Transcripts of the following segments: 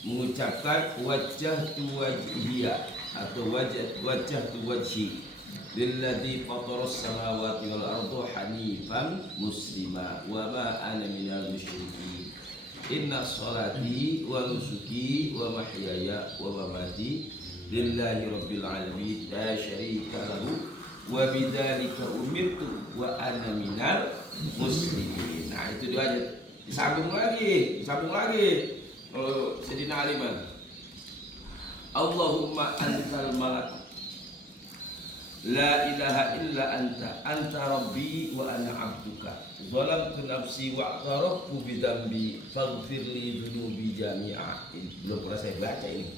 mengucapkan wajjahtu wajhiya atau wajjahtu wajhi lilladzi fataras samawati wal arda hanifan muslima wa ma ana minal musyrikin. Inna sholati wa nusuki wa mahyaya wa mamati lillahi rabbil alamin la syarika lahu wa bidzalika umirtu wa ana minal muslimin. Nah, itu dia aja. Disambung lagi. Sayyidina Ali man. Allahumma antal malak la ilaha illa anta rabbi wa ana abduka zalamtu nafsi wa a'taraftu bi dzambi faghfir li dhunubi jami'a. Belum pernah saya baca ini.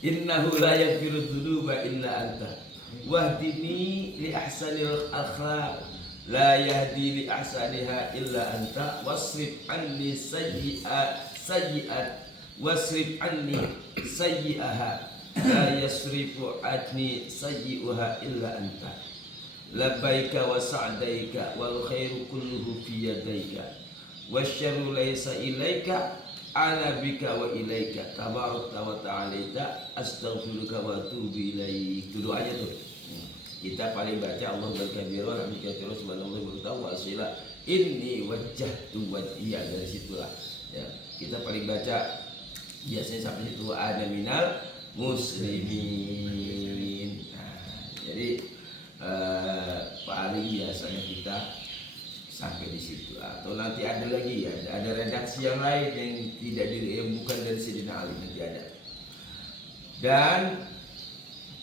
Innahu la yaghfiru dzunuba illa anta wahdini li ahsanil akhlaq la yahdi li ahsaniha illa anta wasrif anni sayyi'at wasrif anni sayyi'aha la yasrifu anni sayyi'uha illa anta labbaika wa sa'daika wal khairu kulluhu fi yadayka wasyarru laysa ilaika ana bika wa ilaika tabarakta wa ta'alaita astaghfiruka wa atubu ilaik. Itu doanya tuh. Kita paling baca Allah berkabir wa hamdika terus subhanallah wa asila inni wajjahtu wajhiya, dari situlah ya. Kita paling baca biasanya sampai situ ada minal muslimin. Nah, jadi paling biasanya kita sampai di situ. Atau nanti ada lagi ya, ada redaksi yang lain yang tidak bukan dari Sayyidina Ali, nanti ada. Dan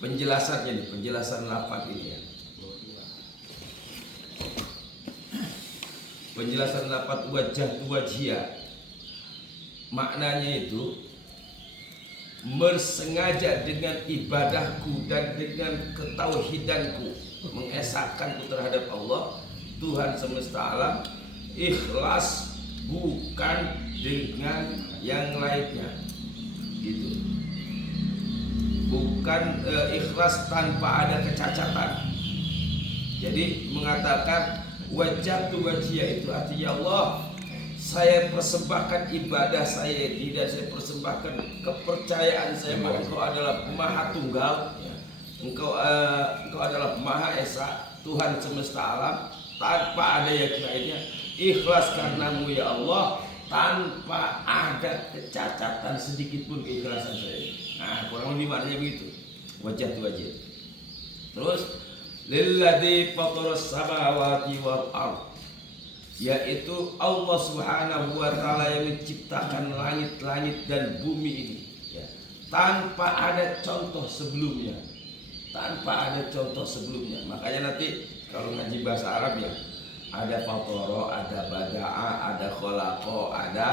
penjelasannya nih, penjelasan lafaz ini ya. Penjelasan lafaz wajjahtu wajhiya, maknanya itu bersengaja dengan ibadahku dan dengan ketauhidanku, mengesahkanku terhadap Allah Tuhan semesta alam, ikhlas bukan dengan yang lainnya, gitu. Bukan ikhlas tanpa ada kecacatan. Jadi mengatakan wajjahtu wajhiya itu artinya Allah, saya persembahkan ibadah saya ini dan saya persembahkan kepercayaan saya bahwa Engkau adalah Maha Tunggal, Engkau adalah Maha Esa, Tuhan semesta alam, tanpa ada yang lainnya. Ikhlas karenamu ya Allah, tanpa ada kecacatan sedikit pun keikhlasan saya. Nah, kurang lebih maknanya begitu. Wajjahtu wajhiya. Terus lilladzi fataras samawati wal ardh, yaitu Allah Subhanahu wa taala yang menciptakan langit-langit dan bumi ini ya, tanpa ada contoh sebelumnya. Makanya nanti kalau ngaji bahasa Arab ya, ada fatara, ada bada'a, ada khalaqa, ada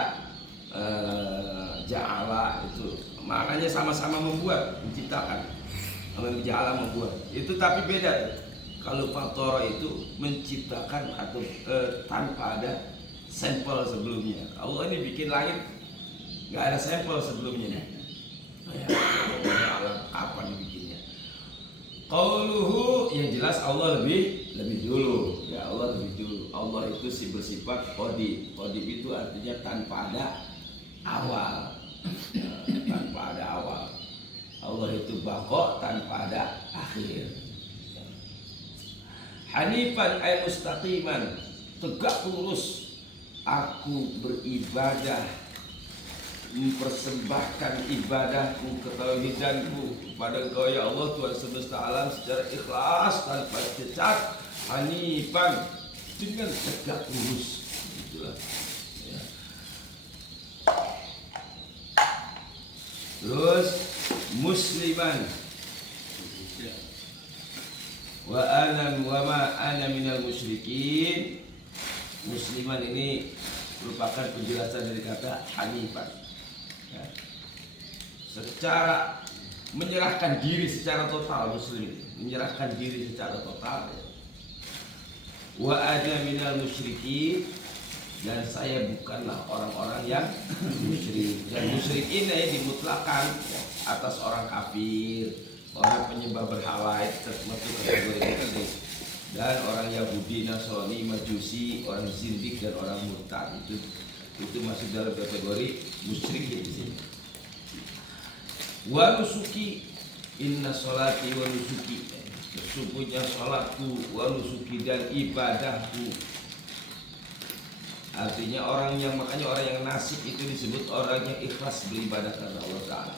ja'ala, itu maknanya sama-sama membuat, menciptakan. Ja'ala membuat. Itu tapi beda. Kalau fatara itu menciptakan atau tanpa ada sampel sebelumnya. Allah ini bikin langit nggak ada sampel sebelumnya. Ya, alam kapan bikinnya? Qauluhu, yang jelas Allah lebih dulu. Ya, Allah lebih dulu. Allah itu bersifat qadim. Qadim itu artinya tanpa ada awal. Tanpa ada awal. Allah itu baqa tanpa ada akhir. Hanifan ay mustaqiman, tegak lurus aku beribadah, mempersembahkan ibadahku, ketauhidanku kepada Engkau ya Allah Tuhan semesta alam secara ikhlas tanpa cacat. Hanifan, dengan tegak lurus, itulah ya. Terus musliman wa ma ana minal musyrikin. Musliman ini merupakan penjelasan dari kata hanifan ya. Secara menyerahkan diri secara total, muslim menyerahkan diri secara total ya. Wa ana minal musyrikin, dan saya bukanlah orang-orang yang musyrik. Dan musyrikin ini dimutlakan ya, atas orang kafir, orang penyembah berhala, itu termasuk kategori ini. Dan orang Yahudi, Nasrani, Majusi, orang zindik dan orang murtad, itu itu masuk dalam kategori musyrik di sini. Wa nusuki, inna sholati wa nusuki, sesungguhnya sholatku, wa nusuki, dan ibadahku. Artinya makanya orang yang nasik itu disebut orang yang ikhlas beribadah karena Allah Ta'ala.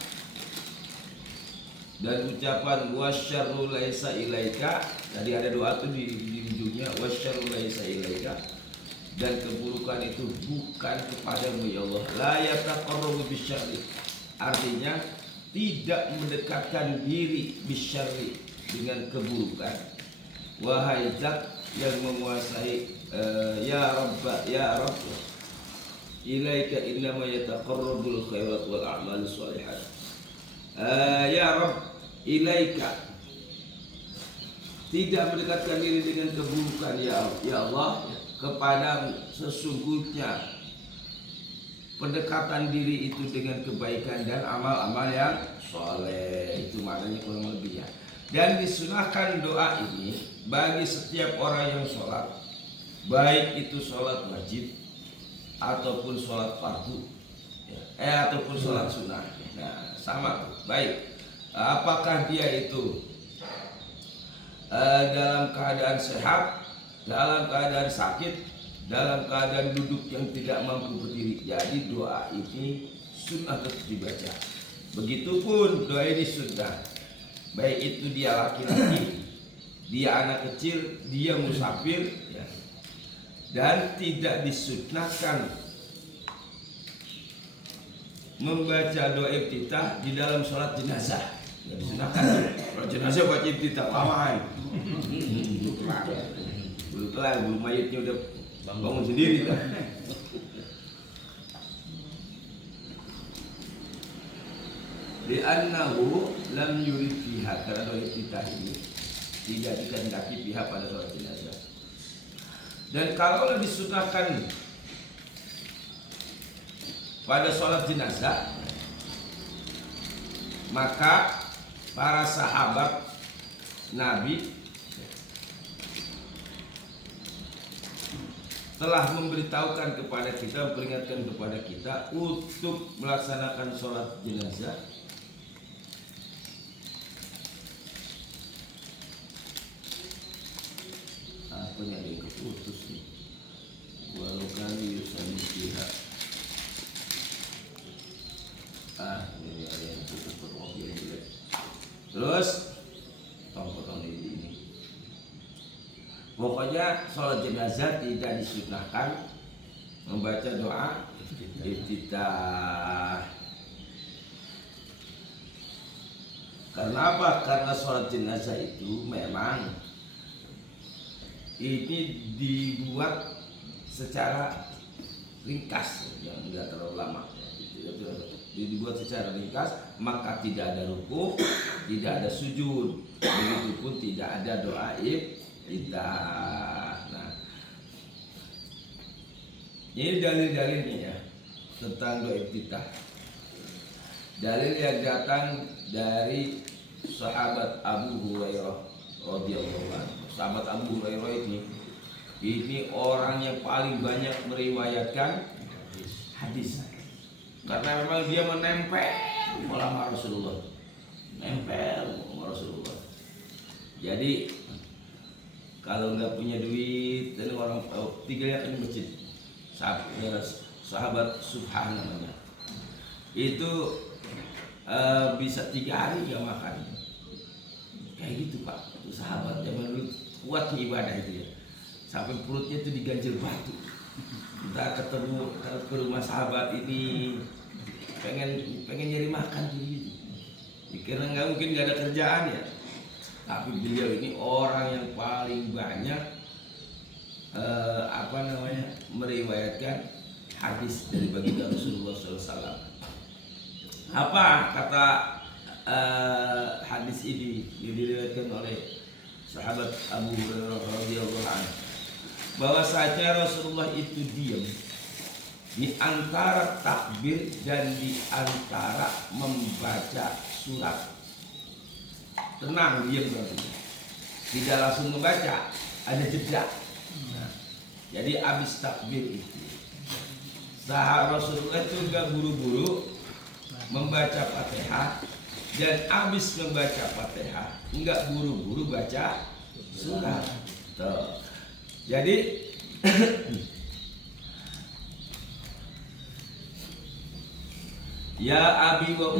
Dan ucapan wasyarru laisa ilaika, tadi ada doa itu di ujungnya, wasyarru laisa ilaika, dan keburukan itu bukan kepadamu ya Allah. La yataqarrabu bisyarri, artinya tidak mendekatkan diri bisyarri, dengan keburukan. Wahai zat yang menguasai, ya Rabb, ilaika innama yataqarrabul khairat wal a'mal sholihat. Ya Rabb, ilaika, tidak mendekatkan diri dengan keburukan ya Allah, kepadamu sesungguhnya pendekatan diri itu dengan kebaikan dan amal-amal yang soleh. Itu maknanya kurang lebihnya. Dan disunahkan doa ini bagi setiap orang yang sholat, baik itu sholat wajib ataupun sholat fardu, ataupun sholat sunnah. Nah, sama baik. Apakah dia itu dalam keadaan sehat, dalam keadaan sakit, dalam keadaan duduk yang tidak mampu berdiri. Jadi doa ini sunnah tetap dibaca. Begitupun doa ini sunnah, baik itu dia laki-laki, dia anak kecil, dia musafir, ya. Dan tidak disunnahkan membaca doa iftitah di dalam sholat jenazah. Tidak disunahkan. Kalau jenazah baca iftitah lama. Belum mayatnya udah bangun sendiri kan. Li'annahu lam yurid fiha, karena doa iftitah ini tidak dikehendaki pihak pada sholat jenazah. Dan kalau disunahkan pada sholat jenazah, maka para sahabat Nabi telah memberitahukan kepada kita, memperingatkan kepada kita untuk melaksanakan sholat jenazah apanya yang keputus nih, walau kami yusalli fiha. Ini ada yang putus berwakil jelek. Terus potong ini. Pokoknya sholat jenazah tidak disunnahkan membaca doa iftitah. Karena apa? Karena sholat jenazah itu memang ini dibuat secara ringkas, yang tidak terlalu lama. Dibuat secara ringkas, maka tidak ada ruku, tidak ada sujud, begitupun tidak ada doa iftitah. Nah, ini dalil-dalilnya ya tentang doa iftitah. Dalil yang datang dari sahabat Abu Hurairah radhiyallahu anhu. Sahabat Abu Hurairah ini orang yang paling banyak meriwayatkan hadis. Karena memang dia menempel sama Rasulullah, nempel sama Rasulullah. Jadi kalau nggak punya duit, dan orang tinggalnya di masjid, sahabat Subhan namanya, itu bisa 3 hari nggak makan. Kayak gitu Pak, itu sahabat zaman dulu kuat ibadah itu ya, sampai perutnya itu diganjel batu. Kita ketemu ke rumah sahabat ini pengen nyari makan gitu. Karena nggak mungkin nggak ada kerjaan ya. Tapi beliau ini orang yang paling banyak meriwayatkan hadis dari baginda Rasulullah SAW. Apa kata hadis ini yang diriwayatkan oleh sahabat Abu Hurairah radhiyallahu anhu? Bahwasanya Rasulullah itu diam di antara takbir dan di antara membaca surat. Tenang, diam berarti. Tidak langsung membaca, ada jeda. Nah, jadi habis takbir itu, Rasulullah itu enggak buru-buru membaca Fatihah, dan habis membaca Fatihah enggak buru-buru baca surat. Tuh. Jadi ya abi wa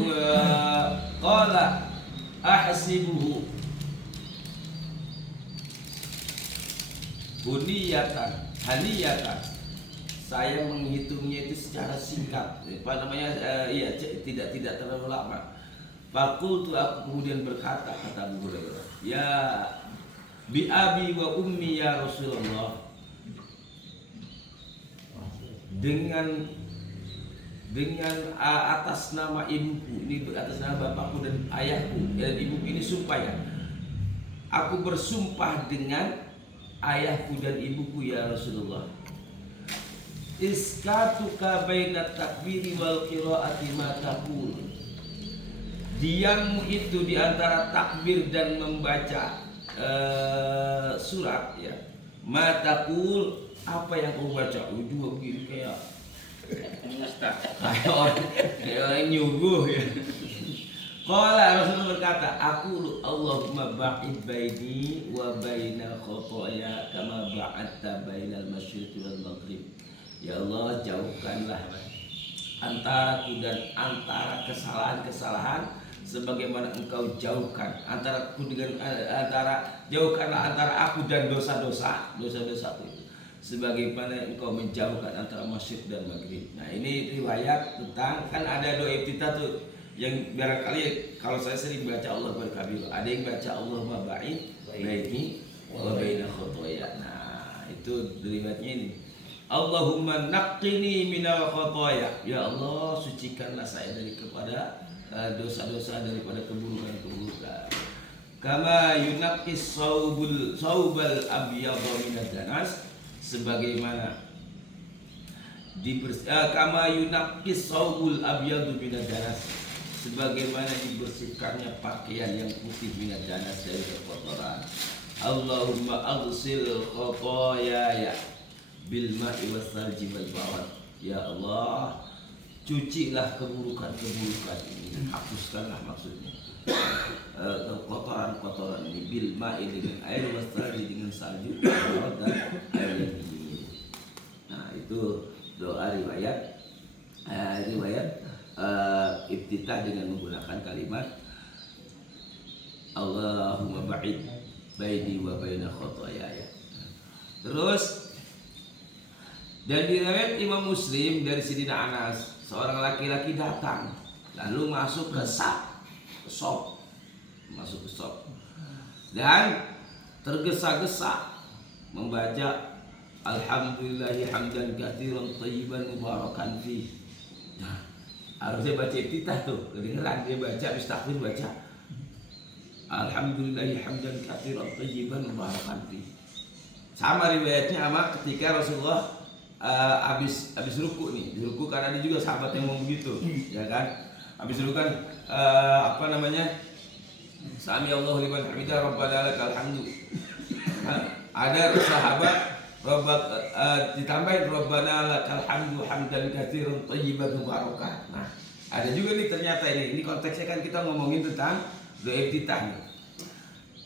qala ahsibuhu haniyatan, saya menghitungnya itu secara singkat, apa namanya, tidak terlalu lama. Fakultu, aku kemudian berkata, kata Abu Hurairah, ya bi abi wa ummi ya Rasulullah, dengan atas nama ibuku, ini atas nama bapakku dan ayahku dan ibuku, ini sumpah ya, aku bersumpah dengan ayahku dan ibuku ya Rasulullah, iskatuka bainat takbiri wal qiraati ma taqul, diammu itu di antara takbir dan membaca surat ya, ma taqul, apa yang kau baca, juga begini kayak orang nyuguh ya. Qala, Rasulullah berkata, aku Allahumma ba'id baini wa baina khotoya kama ba'adta bainal masyriqi wal maghrib. Ya Allah, jauhkanlah antaraku dan antara kesalahan-kesalahan sebagaimana Engkau jauhkan jauhkanlah antara aku dan dosaku itu sebagaimana Engkau menjauhkan antara masyriq dan maghrib. Nah, ini riwayat tentang, kan ada doa iftitah tuh yang barangkali kalau saya sering baca Allah berkabir, ada yang baca Allahumma ba'id baini wa baina khotoya. Nah, itu riwayatnya ini, Allahumma naqqini minal khotoya, ya Allah sucikanlah saya daripada dosa-dosa, daripada keburukan-keburukan. Kama yunaqqis saubal abyadha minad danas, sebagaimana kama yunaqqis saubul abyadhu minad danas, sebagaimana dibersihkannya pakaian yang putih minad danas dari kotoran. Allahumma aghsil khotoyaya bil ma'i wassalji wal barad, ya Allah cucilah keburukan-keburukan ini, hapuskanlah maksudnya kotoran-kotoran ini, bil ma'i dengan air, wassalji dengan salju, dan air yang dingin. Nah, itu doa riwayat iftitah dengan menggunakan kalimat Allahumma ba'id baini wa baina khotoyaya. Terus, dan diriwayat Imam Muslim dari Sidina Anas, seorang laki-laki datang lalu masuk ke shop dan tergesa-gesa membaca Alhamdulillahi hamdan katsiran thayyiban mubarakan fi. Nah, harusnya baca iftitah tuh, kedengeran dia baca habis takbir, baca Alhamdulillahi hamdan katsiran thayyiban mubarakan fi. Sama riwayatnya sama ketika Rasulullah habis ruku nih, di ruku, karena ada juga sahabat yang mau begitu, ya kan? Habis ruku kan Sami Allahu liman hamidah rabbana lakal hamdu. Ada sahabat ditambahin rabbana lakal hamdu hamdan katsiran thayyiban mubarakah. Nah, ada juga nih ternyata ini konteksnya kan kita ngomongin tentang doa iftitah nih.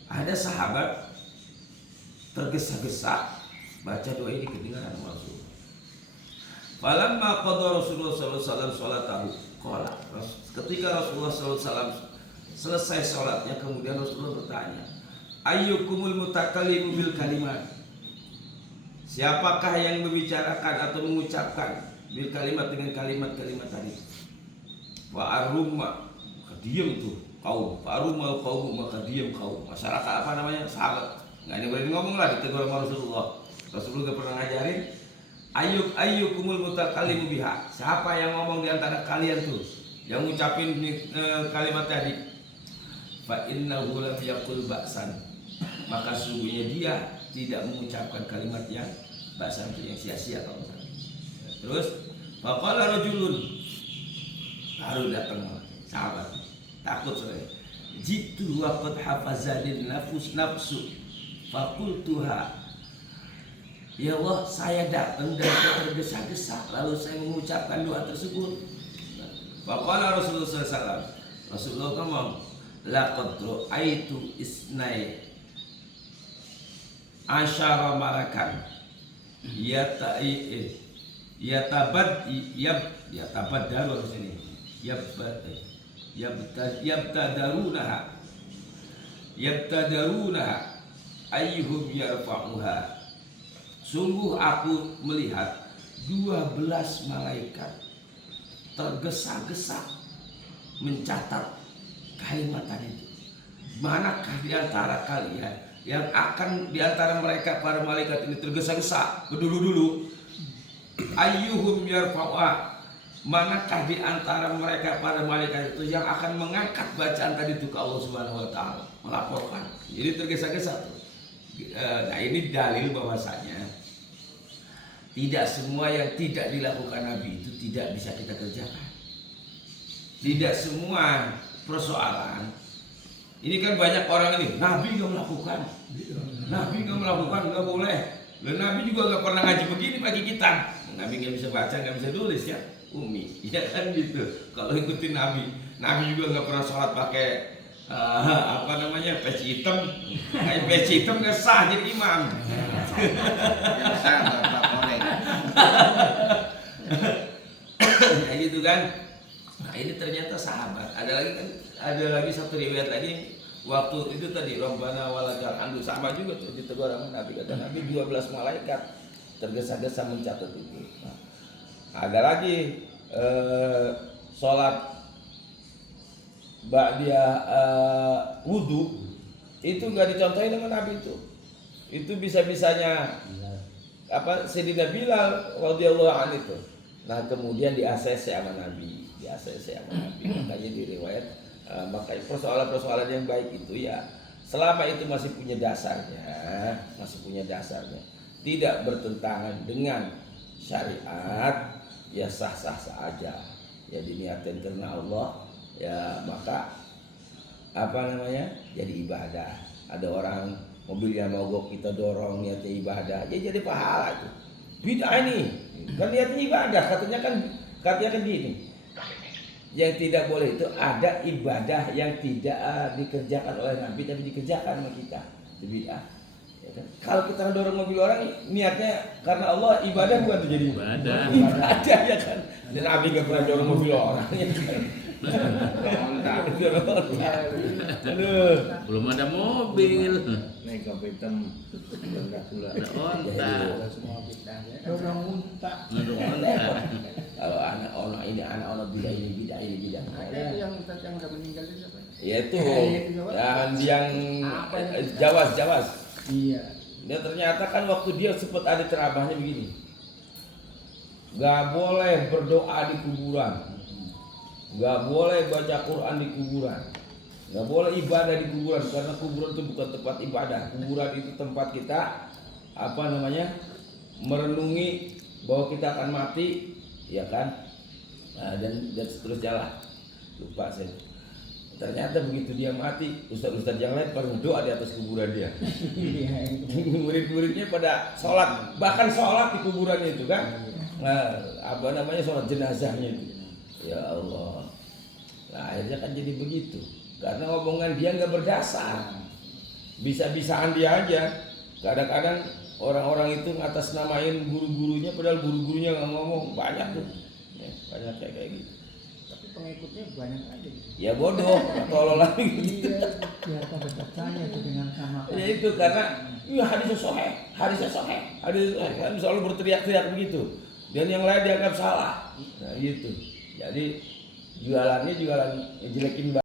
Ada sahabat tergesa-gesa baca doa ini, kedengaran Rasul. Falamma qada Rasulullah sallallahu alaihi wasallam salatahu qala, ketika Rasulullah sallallahu alaihi wasallam selesai sholatnya, kemudian Rasulullah bertanya, ayyukumul mutakallimu bil kalimat, siapakah yang membicarakan atau mengucapkan bil kalimat dengan kalimat-kalimat tadi? Wa arumma, maka diam tuh kaum, fa arumma kaum, maka diam kaum, masyarakat sahabat, nggak ada berani ngomong lah, ditegur sama Rasulullah gak pernah ngajarin ayyukumul mutakallimu biha, siapa yang ngomong di antara kalian tuh yang ngucapin kalimat tadi? Fa innahu lam yaqul ba'san, maka sungguhnya dia tidak mengucapkan kalimat yang ba'san, itu yang sia-sia kalau misalnya. Terus faqala rajulun, baru datang sahabat takut soalnya, jitu wa qad hafazalin nafsu faqultuha Ya Allah, saya datang dan saya tergesa-gesa, lalu saya mengucapkan doa tersebut. Faqala Rasulullah SAW, Rasulullah ngomong, laqad ra'aitu isnai asyara malakan yatabaddaru sini yabtadarunaha ayyuhum yarfa'uha. Sungguh aku melihat 12 malaikat tergesa-gesa mencatat kalimat tadi itu. Manakah di antara kalian yang akan di antara mereka para malaikat ini tergesa-gesa dulu ayyuhum yarfa'uha, manakah di antara mereka para malaikat itu yang akan mengangkat bacaan tadi itu ke Allah Subhanahu wa taala, melaporkan. Jadi tergesa-gesa tuh. Nah, ini dalil bahwasanya tidak semua yang tidak dilakukan Nabi itu tidak bisa kita kerjakan. Tidak semua persoalan. Ini kan banyak orang ini, Nabi nggak melakukan, Nabi nggak melakukan, nggak boleh. Dan Nabi juga nggak pernah ngaji begini bagi kita. Nabi nggak bisa baca, nggak bisa tulis ya, umi, ya kan gitu. Kalau ikutin Nabi, Nabi juga nggak pernah sholat pakai apa namanya peci hitam. Kayak peci hitam nggak sah jadi imam. Yang sah nggak boleh. Kayak gitu kan. Nah ini ternyata sahabat. Ada lagi satu riwayat lagi. Waktu itu tadi Rabbana walakal hamdu, sama juga tuh ditegur sama Nabi. Kata Nabi 12 malaikat tergesa-gesa mencatat itu. Nah, ada lagi sholat ba'diyah wudu itu nggak dicontohin dengan Nabi itu. Itu bisa-bisanya apa Sayyidina Bilal radhiyallahu anhu itu. Nah kemudian di ACC sama Nabi, makanya di riwayat makanya persoalan-persoalan yang baik itu ya selama itu masih punya dasarnya, tidak bertentangan dengan syariat, ya sah-sah saja, ya diniatin karena Allah, ya maka apa namanya jadi ibadah. Ada orang mobilnya mogok kita dorong niatnya ibadah, ya jadi pahala itu. Bid'ah ini kan niatnya ibadah, katanya kan gini. Yang tidak boleh itu ada ibadah yang tidak dikerjakan oleh Nabi tapi dikerjakan sama kita. Itu bid'ah. Ya kan? Kalau kita dorong mobil orang niatnya karena Allah, ibadah bukan tuh jadi ibadah ya kan. Dan Nabi gak pernah dorong mobil orang ya kan. Aduh, belum ada mobil. Naik ke hitam enggak pula. Ada onta. Dorong unta. kalau anak bidah ini bidah. Ada itu yang udah meninggal itu siapa? Ya itu yang Jawas. Iya. Dia ternyata kan waktu dia sempat ada ceramahnya begini. Gak boleh berdoa di kuburan. Gak boleh baca Quran di kuburan. Gak boleh ibadah di kuburan karena kuburan itu bukan tempat ibadah. Kuburan itu tempat kita merenungi bahwa kita akan mati, ya kan? Nah, dan seterusnya lah. Lupa saya. Ternyata begitu dia mati, ustaz-ustaz yang lain pada doa di atas kuburan dia. Murid-muridnya pada sholat, bahkan sholat di kuburan itu kan. Nah, sholat jenazahnya itu. Ya Allah. Nah, akhirnya kan jadi begitu. Karena omongan dia nggak berdasar. Bisa-bisaan dia aja. Kadang-kadang orang-orang itu ngatasnamain guru-gurunya padahal guru-gurunya nggak ngomong. Banyak tuh. Ya, banyak kayak gitu. Tapi pengikutnya banyak aja. Ya bodoh, tolol lagi gitu. Iya, ya pada percaya itu dengan sama. Ya itu karena hadisnya sahih kan selalu berteriak-teriak begitu. Dan yang lain dianggap salah. Nah gitu. Jadi jualannya jualan jelekin